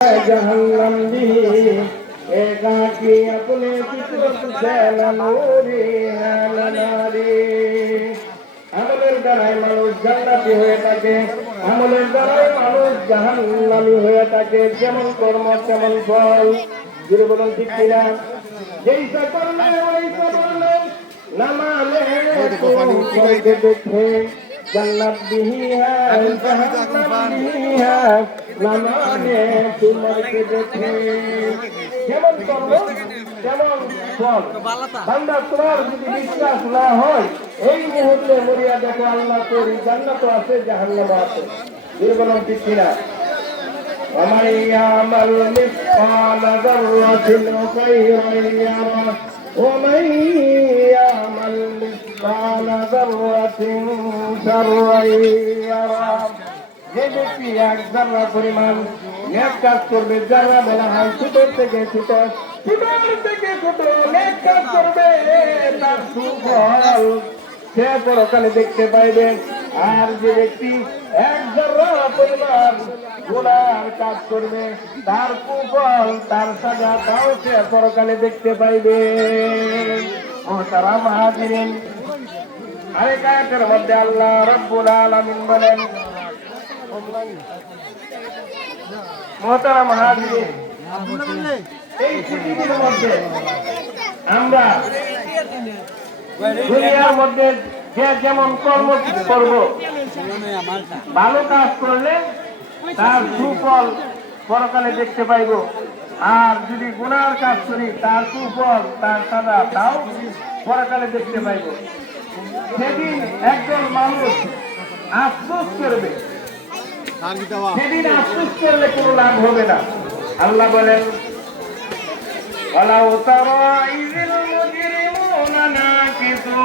जहन्नम भी एकाकी अपने चित्र से नूरी है नारी আমলের দ্বারাই মানুষ জান্নাতি হয়ে থাকে আমলের দ্বারাই মানুষ জাহান্নামী হয়ে থাকে যেমন কর্ম তেমন ফল যিনি বলেন ঠিক কিনা যেইসা করলে ওইসা বললে না মানে তো ফলকে দেখে जन्नत भी है जहन्नम भी है ना माने तुम्हारे के देखे যেমন কর্ম তেমন ফল বান্দা তোমার যদি বিশ্বাস না হয় এই মুহূর্তে মরিয়া দেখো আল্লাহ তোর জান্নাত আছে জাহান্নাম আছে বলুন ঠিক কিনা ومن يعمل مثقال ذرة خيرا يره ومن يعمل مثقال ذرة شرا يره যে ব্যক্তি এক জাররা পরিমাণ নেক কাজ করবে জাররা বলা হয় ছোট থেকে ছোট নেক কাজ করবে তার সুফল সে পরকালে দেখতে পাইবে আর যে ব্যক্তি এক জাররা পরিমাণ গুনার কাজ করবে তার কুফল তার সাজা তাও সে পরকালে দেখতে পাইবে মুহতারাম হাজিরিন আরেক আয়াতের মধ্যে আল্লাহ রাব্বুল আলামিন বলেন মুহতারাম হাজিরিন এই পৃথিবীর মধ্যে আমরা দুনিয়ার মধ্যে যে যেমন কর্ম করব ভালো কাজ করলে তার সুফল পরকালে দেখতে পাইব আর যদি গুনার কাজ করি তার সুফল তার সাজা তাও পরকালে দেখতে পাইব সেদিন একজন মানুষ আফসোস করবে সেদিন আফসোস করলে কোনো লাভ হবে না আল্লাহ বলেন ওয়ালাউ তারা ইযিল মুজরিমুনা নাকিসু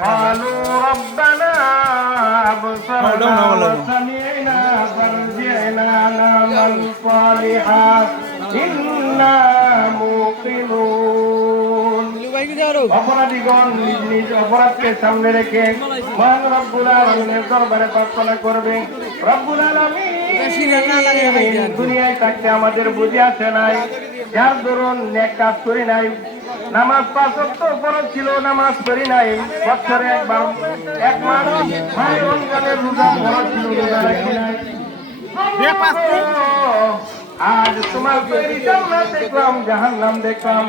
قالوا ربنا أبصرنا وسمعنا فارجعنا نعمل صالحا إنا موقنون অপরাধীগণ নিজ নিজ অপরাধকে সামনে রেখে মহান রব্বুল আলামিনের দরবারে প্রার্থনা করবে রব্বুল আলামিন দুনিয়ায় থাকতে আমাদের বুঝে আসে নাই যার দরুন নেক কাজ করি নাই নামাজ 5 ওয়াক্ত ফরজ ছিল নামাজ পড়ি নাই বছরে একবার এক মাস মাহে রমজানের রোজা ফরজ ছিল রোজা রাখি নাই আজ তোমার তৈরি জান্নাত দেখলাম জাহান্নাম দেখলাম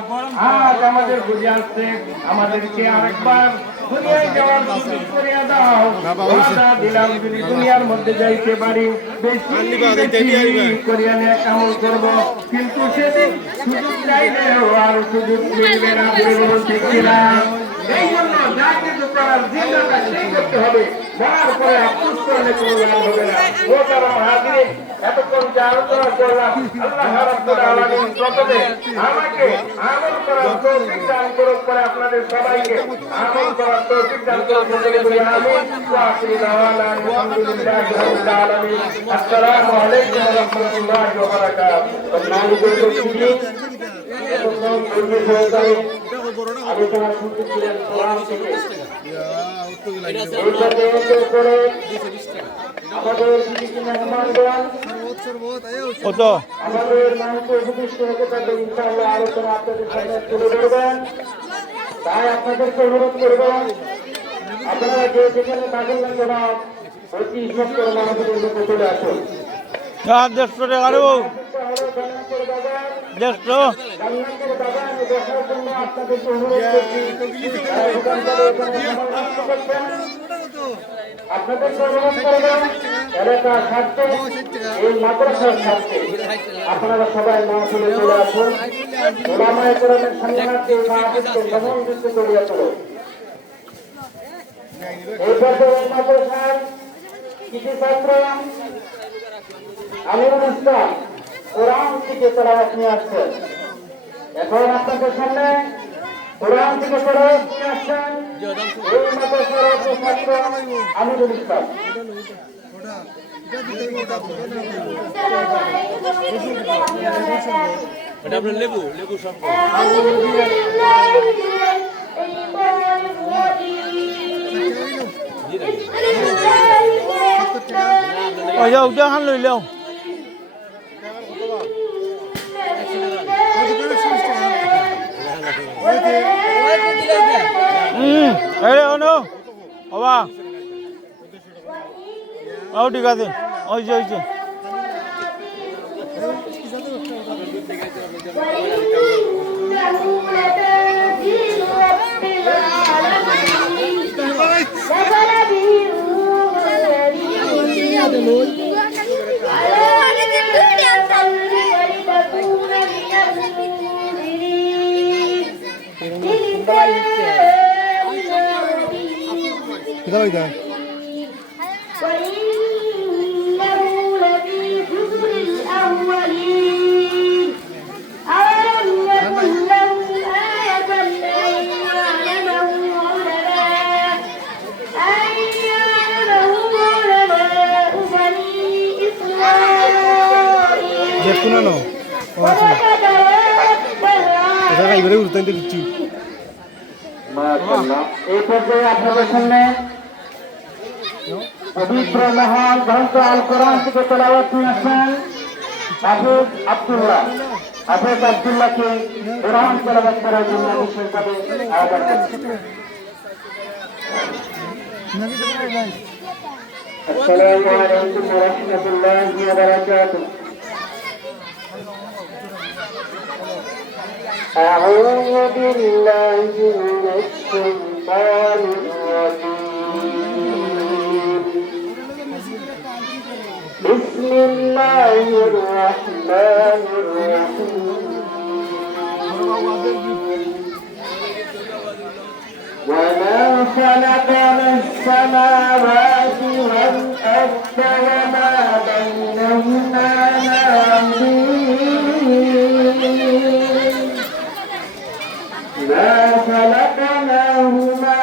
আজ আমাদের বুঝে আসছে আমাদেরকে আরেকবার দুনিয়ায় যাওয়ার সুযোগ করে দাও ওয়াদা দিলাম যদি দুনিয়ার মধ্যে যাইতে পারি বেশি করিয়া নিয়ে আমল করব কিন্তু সেদিন সুযোগ চাইলে আর সুযোগ মিলবে না বলুন ঠিক কিনা এই জন্য যা কিছু করার জিন্দাটা সেই করতে হবে মরার পরে আফসোস করলে কোনো লাভ হবে না ও তারা হাজির এতক্ষণ যে আলোচনা করলাম আল্লাহ রাব্বুল আলামিন প্রথমে আমাকে আমল করার তৌফিক দান করুক করে আপনাদের সবাইকে আমল করার তৌফিক দান করুক বলে আমিন ওয়া আখিরু দাওয়ানা আলহামদুলিল্লাহি রাব্বিল আলামিন আসসালামু আলাইকুম ওয়া রাহমাতুল্লাহি ওয়া বারাকাতুহু আলোচনা শুনতেছিলেন কোরআন থেকে আমাদের মেহমানগণ আমাদের মঞ্চে উপবিষ্ট হতে পারবে ইনশাআল্লাহ আলোচনা আপনাদের সামনে তুলে ধরবেন তাই আপনাদেরকে অনুরোধ করবেন আপনারা যে যেখানে থাকেন না কেন অতি সত্তর মানুষের মধ্যে চলে আসুন আপনাদের অনুরোধ করবেন এলাকার স্বার্থে এই মাদ্রাসার স্বার্থে আপনারা সবাই মাহফিলে চলে আসুন ওলামায়ে কেরামের সম্মানার্থে মাহফিলকে সমন্বিত করিয়া তুলুন এই পর্যায়ে মাদ্রাসার কিছু ছাত্র আমিরুল ইসলাম কোরআন থেকে তেলাওয়াত নিয়ে আসছেন এখন আপনাদের সামনে কোরআন থেকে তেলাওয়াত নিয়ে আসছেন এই মাদ্রাসার ছাত্র আমিরুল ইসলাম এটা আপনার লেবু লেবু সব ওই যাও উঠে খান লই লও এই রে অনু বাবা ও ঠিক আছে ওই যে শুনানো এবারে উঠতে দিচ্ছি মাশাআল্লাহ এই পর্যায়ে আপনাদের সামনে পবিত্র মহান গ্রন্থ আল কোরআন থেকে তেলাওয়াত শুনেছেন হাফেজ আব্দুল্লাহকে কোরআন তেলাওয়াত করার জন্য বিশেষভাবে আহ্বান করছি। আসসালামু আলাইকুম ওয়া রাহমাতুল্লাহি ওয়া বারাকাতুহু। أعوذ بالله من الشيطان الرجيم بسم الله الرحمن الرحيم وما خلقنا السماوات والأرض وما بينهما لاعبين ما خلقناهما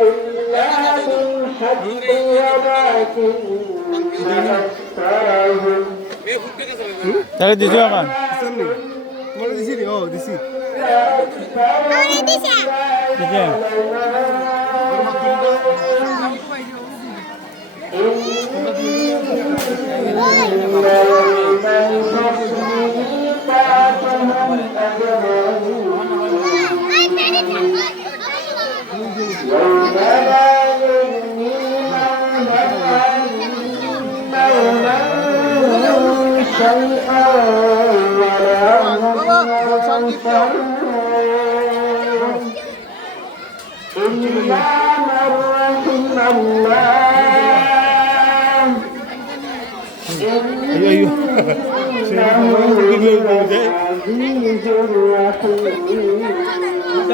إلا بالحق ولكن أكثرهم তাহলে দিছো এখন তোমার দিছি রে ও দিছি দিছে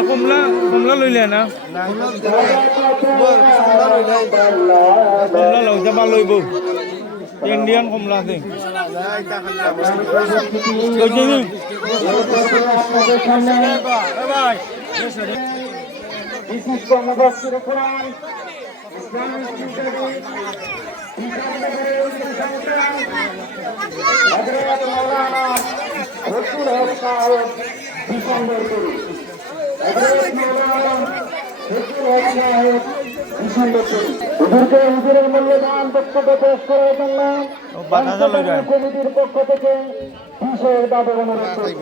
কমলা লইলে না কমলা লও যাবা লইব ইন্ডিয়ান কমলা আছে বিশিষ্ট মুফাসসির কোরআন ইসলামিক হযরত মাওলানা ফজলুল হক সাহেব বিশম্বরপুরী হযরত মাওলানা ফজলুল হক সাহেব বিশম্বরপুরী হুজুরের মূল্যবান বক্তব্য পেশ করার জন্য কমিটির পক্ষ থেকে বিশেষ দাবি অনুরোধ করছি।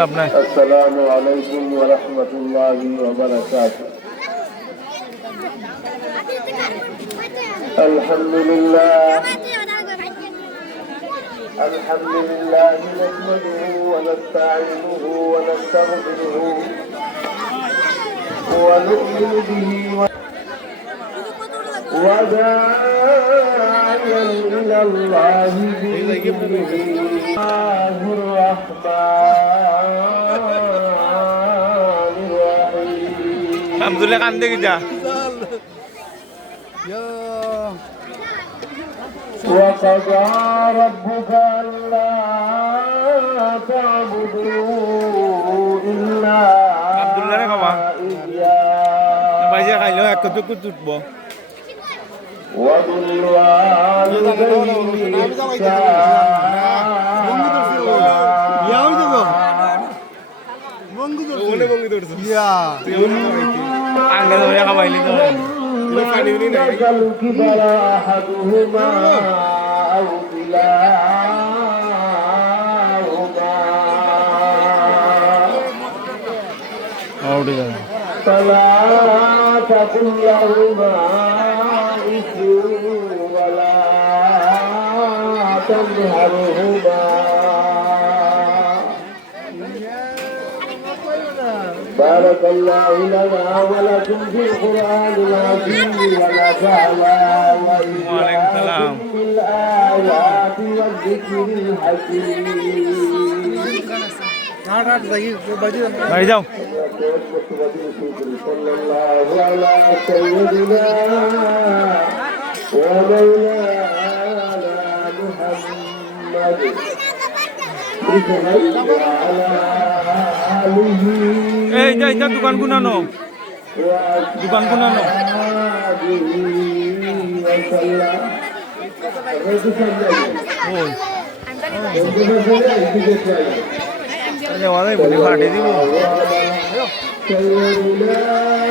লাভ নাই আসসালামু আলাইকুম ওয়া রাহমাতুল্লাহি ওয়া বারাকাতুহু। আলহামদুলিল্লাহ نحمده ونستعينه ونستغفره ونؤمن به وداعيا إلى الله بإذنه الرحمن الرحيم. আব্দুল্লাহ কান্দে কিটা وقضى ربك ألا تعبدوا إلا আব্দুল্লাহ রে কবা إياه বাইজে খাইলো এক কত কুতুব وبالوالدين إحسانا ইয়া আগে ধরে খাবাইলি তো পানি উনি নাই نزل كبر أحدهما أو كلاهما উঠে যাবে فلا تقل لهما إف ولا تنهرهما بارك الله لنا ولكم في القرآن العظيم ونفعنا وعليكم السلام. وإياكم بالآيات والذكر الحكيم বাড়ি যাও صلى الله على سيدنا ومولانا محمد وعلى آله এই যা দোকান কোনানো দোকান কোনানো ওই وسلم বলে ফাটে দিব سيدنا